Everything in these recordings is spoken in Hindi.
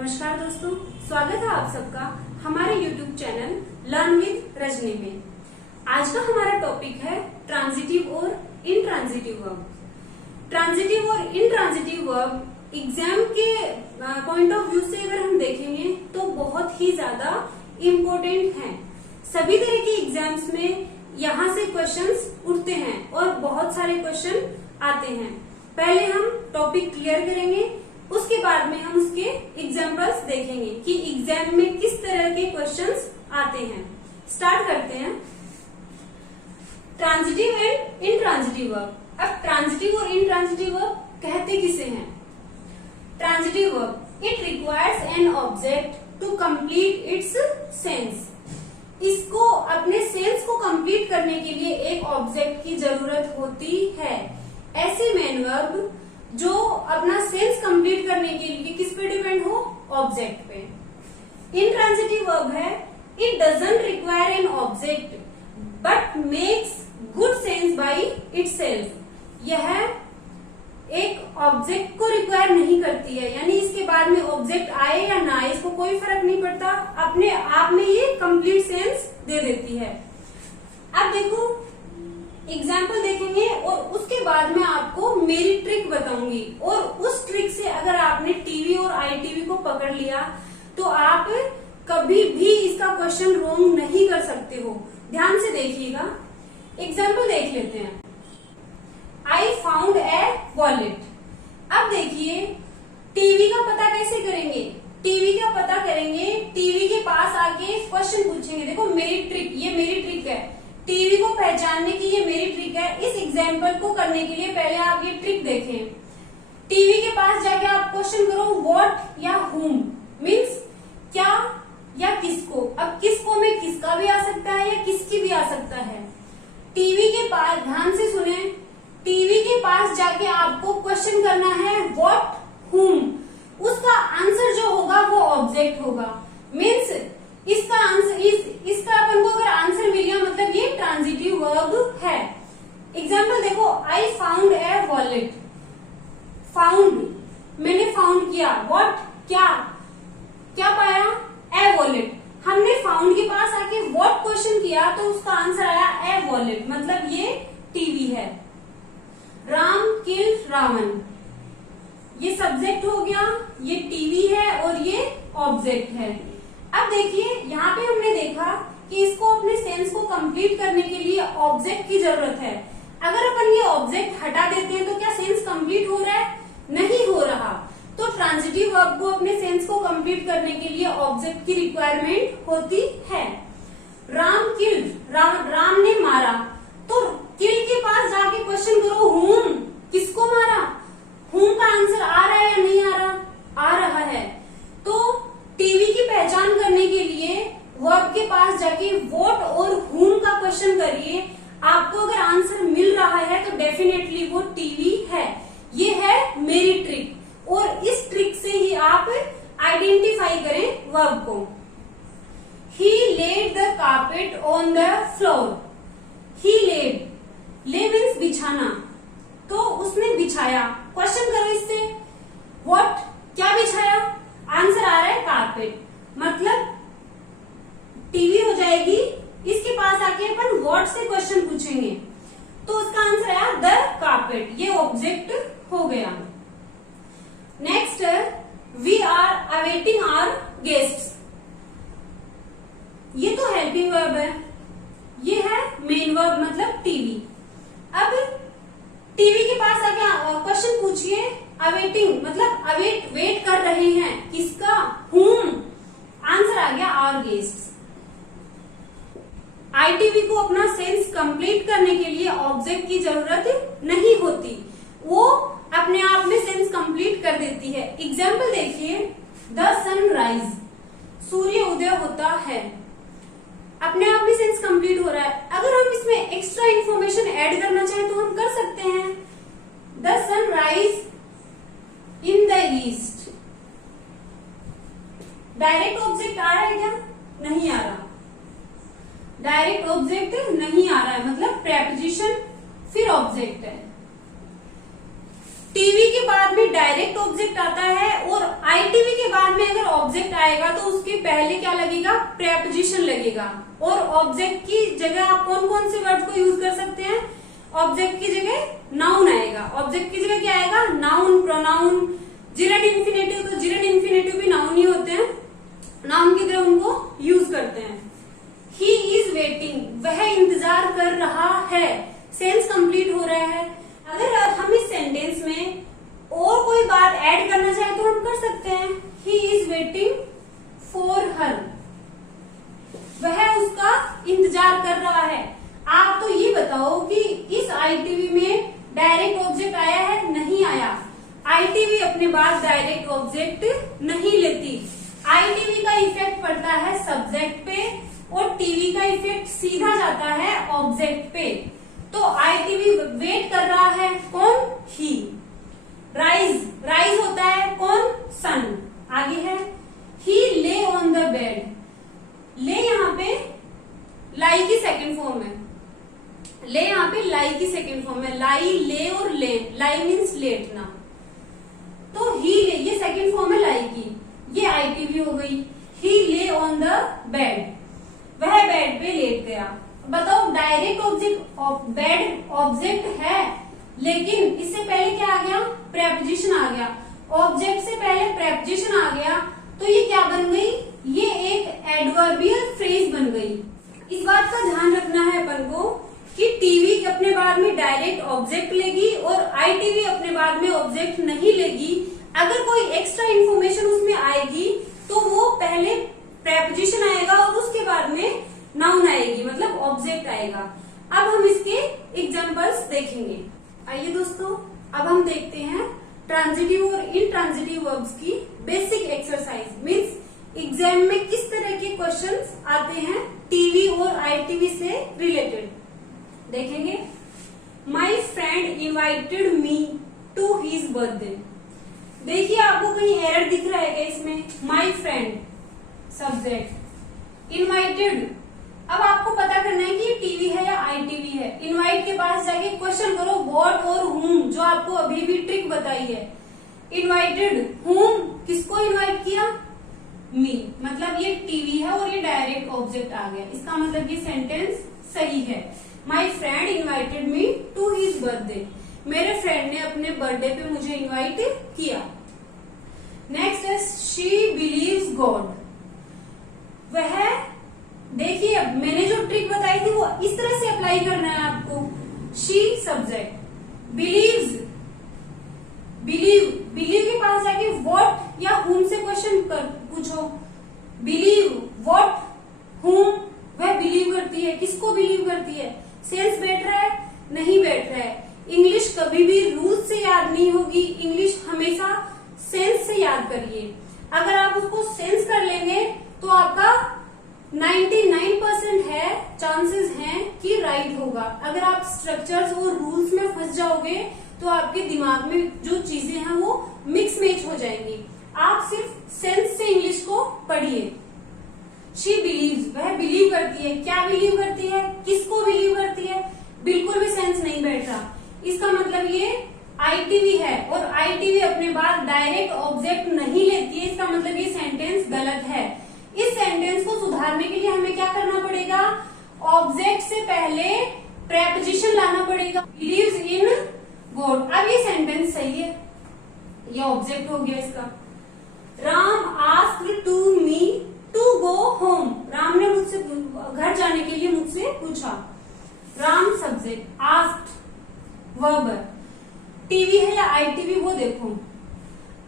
नमस्कार दोस्तों, स्वागत है आप सबका हमारे YouTube channel learn with Rajni में। आज का हमारा टॉपिक है ट्रांजिटिव और इनट्रांजिटिव वर्ब। ट्रांजिटिव और इनट्रांजिटिव वर्ब एग्जाम के पॉइंट ऑफ व्यू से अगर हम देखेंगे तो बहुत ही ज्यादा इम्पोर्टेंट हैं। सभी तरह के एग्जाम्स में यहाँ से क्वेश्चंस उठते हैं और बहुत सारे क्वेश्चन आते हैं। पहले हम टॉपिक क्लियर करेंगे, उसके बाद में हम उसके एग्जाम्पल्स देखेंगे कि एग्जाम में किस तरह के क्वेश्चंस आते हैं। स्टार्ट करते हैं। Transitive and intransitive verb. अब ट्रांजिटिव और इनट्रांजिटिव वर्ब कहते किसे हैं? Transitive verb, it requires an object to complete its sense. इसको अपने सेंस को कंप्लीट करने के लिए एक ऑब्जेक्ट की जरूरत होती है। ऐसे मेन वर्ब जो अपना सेंस कंप्लीट करने के लिए किस पे डिपेंड हो? ऑब्जेक्ट पे। इनट्रांजिटिव वर्ब है, it doesn't require an object but makes good sense by itself. यह एक ऑब्जेक्ट को रिक्वायर नहीं करती है, यानी इसके बाद में ऑब्जेक्ट आए या ना आए इसको कोई फर्क नहीं पड़ता, अपने आप में ये कंप्लीट सेंस दे देती है। अब देखो एग्जाम्पल देखेंगे और उसके बाद में आपको मेरी ट्रिक बताऊंगी, और उस ट्रिक से अगर आपने टीवी और आईटीवी को पकड़ लिया तो आप कभी भी इसका क्वेश्चन रॉन्ग नहीं कर सकते हो। ध्यान से देखिएगा, एग्जाम्पल देख लेते हैं। I found a wallet. अब देखिए टीवी का पता कैसे करेंगे? टीवी का पता करेंगे, टीवी के पास आके क्वेश्चन पूछेंगे। देखो मेरी ट्रिक, ये मेरी ट्रिक है, टीवी को पहचानने की ये मेरी ट्रिक है। इस एग्जाम्पल को करने के लिए पहले आप ये ट्रिक देखें। टीवी के पास जाके आप क्वेश्चन करो व्हाट या हुम, मीन्स क्या या किसको। अब किसको में किसका भी आ सकता है या किसकी भी आ सकता है। टीवी के पास, ध्यान से सुने, टीवी के पास जाके आपको क्वेश्चन करना है व्हाट हुम। उसका आंसर जो होगा वो ऑब्जेक्ट होगा, मीन्स इसका आंसर इसका अपन को अगर आंसर मिल गया मतलब ये ट्रांजिटिव वर्ब है। एग्जाम्पल देखो, I found a wallet. Found, मैंने फाउंड किया, व्हाट क्या पाया? ए वॉलेट। हमने फाउंड के पास आके व्हाट क्वेश्चन किया तो उसका आंसर आया ए वॉलेट, मतलब ये टीवी है। राम किल्ड रावण, ये सब्जेक्ट हो गया, ये टीवी है और ये ऑब्जेक्ट है। अब देखिए यहाँ पे हमने देखा कि इसको अपने सेंस को कंप्लीट करने के लिए ऑब्जेक्ट की जरूरत है। अगर अपन ये ऑब्जेक्ट हटा देते हैं तो क्या सेंस कंप्लीट हो रहा है? नहीं हो रहा। तो ट्रांजिटिव वर्ब को अपने सेंस को कंप्लीट करने के लिए ऑब्जेक्ट की रिक्वायरमेंट होती है। राम किल्ड, राम ने मारा, तो किल के पास जाके क्वेश्चन करो हुम, किसको मारा? हुम का आंसर आ रहा है या नहीं आ रहा? आ रहा है। तो टीवी की पहचान करने के लिए वर्ब के पास जाके व्हाट और हुम का क्वेश्चन करिए। आपको अगर आंसर मिल रहा है तो डेफिनेटली वो टीवी है। ये है मेरी ट्रिक, और इस ट्रिक से ही आप आइडेंटिफाई करें वर्ब को। He laid the carpet on the floor. He laid, lay means बिछाना, तो उसने बिछाया। क्वेश्चन करो इससे, व्हाट, क्या बिछाया? आंसर आ रहा है कारपेट, मतलब टीवी हो जाएगी। इसके पास आके अपन व्हाट से क्वेश्चन पूछेंगे तो उसका आंसर आया द कारपेट, ये ऑब्जेक्ट हो गया। Next, we are awaiting our guests. ये तो हेल्पिंग वर्ब है, ये है मेन वर्ब मतलब टीवी। अब टीवी के पास आके क्वेश्चन पूछिए, अवेटिंग मतलब अवेट, वेट कर रहे हैं, किसका? हुम। आंसर आ गया आवर गेस्ट्स। आईटीवी को अपना सेंस कंप्लीट करने के लिए ऑब्जेक्ट की जरूरत नहीं होती, वो अपने आप में सेंस कंप्लीट कर देती है। एग्जाम्पल देखिए, द सनराइज, सूर्य उदय होता है, अपने आप में सेंस कंप्लीट हो रहा है। अगर हम इसमें एक्स्ट्रा इंफॉर्मेशन ऐड करना चाहें तो हम कर सकते हैं। The sunrise in the east. Direct object आ रहा है क्या? नहीं आ रहा। डायरेक्ट ऑब्जेक्ट नहीं आ रहा है, मतलब प्रेपोजिशन फिर ऑब्जेक्ट है। टीवी के बाद में डायरेक्ट ऑब्जेक्ट आता है और आईटीवी के बाद बाद में अगर ऑब्जेक्ट आएगा तो उसके पहले क्या लगेगा, प्रेपोजिशन लगेगा। और ऑब्जेक्ट की जगह आप कौन कौन से वर्ड को यूज कर सकते हैं, ऑब्जेक्ट की जगह नाउन आएगा। ऑब्जेक्ट की जगह क्या आएगा, नाउन, प्रोनाउन, जिरेड इंफिनेटिव, तो जिरेड इंफिनेटिव भी नाउन ही होते हैं, नाउन की तरह उनको यूज करते हैं। ही इज वेटिंग, वह इंतजार कर रहा है, सेंस कंप्लीट हो रहा है। अगर हम इस सेंटेंस में और कोई बात ऐड करना चाहे तो हम कर सकते हैं। He is waiting for her, वह उसका इंतजार कर रहा है। आप तो ये बताओ कि इस आईटीवी में डायरेक्ट ऑब्जेक्ट आया है, नहीं आया। आईटीवी अपने बाद डायरेक्ट ऑब्जेक्ट नहीं लेती। आईटीवी का इफेक्ट पड़ता है सब्जेक्ट पे और टीवी का इफेक्ट सीधा जाता है ऑब्जेक्ट पे। तो आईटीवी वेट कर रहा है, कौन, ही। राइज, राइज होता है कौन, सन। आगे है ही ले ऑन द बेड, ले यहाँ पे लाई की सेकंड फॉर्म है, ले यहाँ पे लाई की सेकंड फॉर्म है। लाई, ले और ले, लाई मीन्स लेटना, तो ही ले ये सेकंड फॉर्म है लाई की, ये आईटीवी हो गई। ही ले ऑन द बेड, वह बेड पे लेट गया। बताओ डायरेक्ट ऑब्जेक्ट, बेड ऑब्जेक्ट है, लेकिन इससे पहले क्या आ गया, प्रेपोजिशन आ गया। ऑब्जेक्ट से पहले प्रेपोजिशन आ गया तो ये क्या बन गई, ये एक एडवर्बियल फ्रेज बन गई। इस बात का ध्यान रखना है अपन को कि टीवी अपने बाद में डायरेक्ट ऑब्जेक्ट लेगी और आईटीवी अपने बाद में ऑब्जेक्ट नहीं लेगी। अगर कोई एक्स्ट्रा इन्फॉर्मेशन उसमें आएगी तो वो पहले प्रेपोजिशन आएगा और उसके बाद में नाउन आएगी, मतलब ऑब्जेक्ट आएगा। अब हम इसके एग्जांपल्स देखेंगे। आइए दोस्तों, अब हम देखते हैं ट्रांजिटिव और इनट्रांजिटिव वर्ब्स की बेसिक एक्सरसाइज। मीन्स एग्जाम में किस तरह के क्वेश्चंस आते हैं टीवी और आईटीवी से रिलेटेड, देखेंगे। My friend invited me to his birthday. देखिए आपको कहीं एरर दिख रहा है क्या इसमें, माई फ्रेंड सब्जेक्ट, इन्वाइटेड। अब आपको पता करना है कि ये टीवी है या आईटीवी है। इनवाइट के पास जाके क्वेश्चन करो व्हाट और whom, जो आपको अभी भी ट्रिक बताई है। इनवाइटेड, whom, किसको इनवाइट किया, मी, मतलब ये टीवी है और ये डायरेक्ट ऑब्जेक्ट आ गया। इसका मतलब ये सेंटेंस सही है। My friend invited me to his birthday, मेरे फ्रेंड ने अपने बर्थडे पे मुझे इन्वाइट किया। नेक्स्ट है शी बिलीव्स गॉड, वह, देखिए अब मैंने जो ट्रिक बताई थी वो इस तरह से अप्लाई करना है आपको। शी सब्जेक्ट, बिलीव्स, बिलीव के पास जाके व्हाट या whom से क्वेश्चन पूछो। बिलीव, व्हाट, whom, वह बिलीव करती है, किसको बिलीव करती है। सेंस बैठ रहा है, नहीं बैठ रहा है। इंग्लिश कभी भी रूल्स से याद नहीं होगी, इंग्लिश हमेशा सेंस से याद करिए। अगर आप उसको सेंस कर लेंगे तो आपका 99% है चांसेस हैं कि राइट होगा। अगर आप स्ट्रक्चर्स और रूल्स में फंस जाओगे तो आपके दिमाग में जो चीजें हैं वो मिक्स मैच हो जाएंगी। आप सिर्फ सेंस से इंग्लिश को पढ़िए। शी बिलीव्स, वह बिलीव करती है, क्या बिलीव करती है, किसको बिलीव करती है, बिल्कुल भी सेंस नहीं बैठ रहा। इसका मतलब ये आईटीवी है और आईटीवी अपने बाद डायरेक्ट ऑब्जेक्ट नहीं लेती है। इसका मतलब ये सेंटेंस गलत है। इस सेंटेंस को सुधारने के लिए हमें क्या करना पड़ेगा, ऑब्जेक्ट से पहले प्रेपोजिशन लाना पड़ेगा। बिलीव्स इन गॉड, अब ये सेंटेंस सही है, ये ऑब्जेक्ट हो गया इसका। Ram asked to me to go home, Ram ने मुझसे घर जाने के लिए मुझसे पूछा। Ram subject, asked verb, TV है या आईटीवी वो देखो।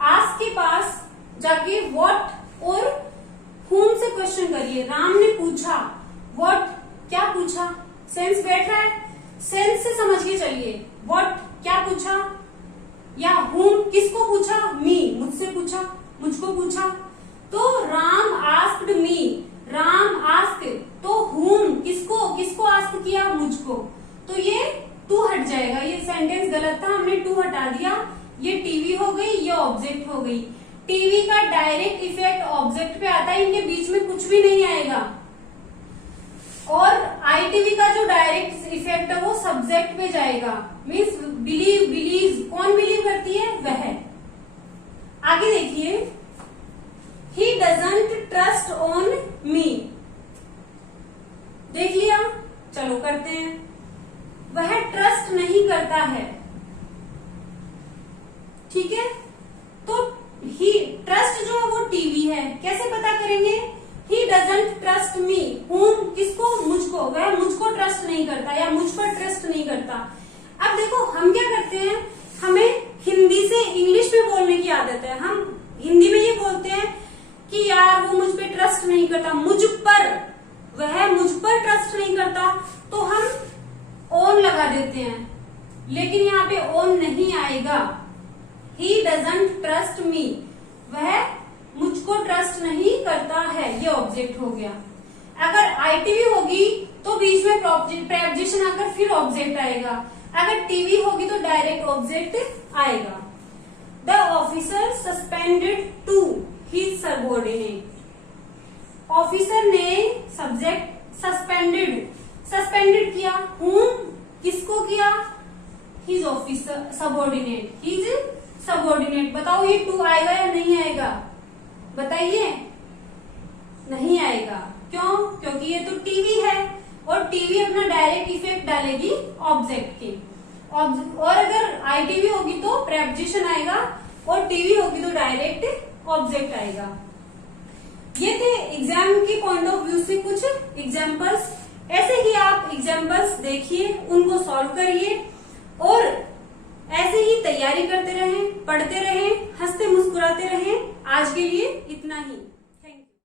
आस्क के पास जाके व्हाट और whom से क्वेश्चन करिए। राम ने पूछा, व्हाट, क्या पूछा, सेंस बैठ रहा है, सेंस से समझ के चलिए। व्हाट, क्या पूछा, या whom, किसको पूछा, मी, मुझसे पूछा, मुझको पूछा। तो Ram asked me, Ram ask, तो whom, किसको, किसको आस्क किया, मुझको। तो ये टू हट जाएगा, ये सेंटेंस गलत था, हमने टू हटा दिया। ये टीवी हो गई, ये ऑब्जेक्ट हो गई। टीवी का डायरेक्ट इफेक्ट ऑब्जेक्ट पे आता है, इनके बीच में कुछ भी नहीं आएगा। और आईटीवी का जो डायरेक्ट इफेक्ट है वो सब्जेक्ट पे जाएगा। मीन्स बिलीव, बिलीव, कौन बिलीव करती है, वह। आगे देखिए, ट्रस्ट ऑन मी। देख लिया, चलो करते हैं। वह ट्रस्ट नहीं करता है, ठीक है। तो ही ट्रस्ट जो है वो टीवी है, कैसे पता करेंगे? He doesn't trust me, whom किसको? मुझको, वह मुझको ट्रस्ट नहीं करता या मुझ पर ट्रस्ट नहीं करता। अब देखो हम क्या करते हैं, हमें हिंदी से इंग्लिश में बोलने की आदत है। हम हिंदी में ये बोलते हैं कि यार वो मुझ पे ट्रस्ट नहीं करता, मुझ पर, वह मुझ पर ट्रस्ट नहीं करता, तो हम ऑन लगा देते हैं, लेकिन यहाँ पे ऑन नहीं आएगा। ही डजंट ट्रस्ट मी, वह मुझको ट्रस्ट नहीं करता है, ये ऑब्जेक्ट हो गया। अगर आईटीवी होगी तो बीच में प्रेपोजिशन आकर फिर ऑब्जेक्ट आएगा। अगर टीवी होगी तो डायरेक्ट ऑब्जेक्ट आएगा। The officer suspended to his subordinate, officer ने सब्जेक्ट सस्पेंडेड किया, हूम किसको किया? His officer subordinate, his subordinate. बताओ ये टू आएगा या नहीं आएगा? बताइए, नहीं आएगा। क्यों? क्योंकि ये तो टीवी है और टीवी अपना डायरेक्ट इफेक्ट डालेगी ऑब्जेक्ट के। और अगर आईटीवी होगी तो प्रेपोजिशन आएगा और टीवी होगी तो डायरेक्ट ऑब्जेक्ट आएगा। ये थे एग्जाम की पॉइंट ऑफ व्यू से कुछ एग्जाम्पल्स। ऐसे ही आप एग्जाम्पल्स देखिए, उनको सॉल्व करिए और ऐसे ही तैयारी करते रहें, पढ़ते रहें, हंसते मुस्कुराते रहें। आज के लिए इतना ही।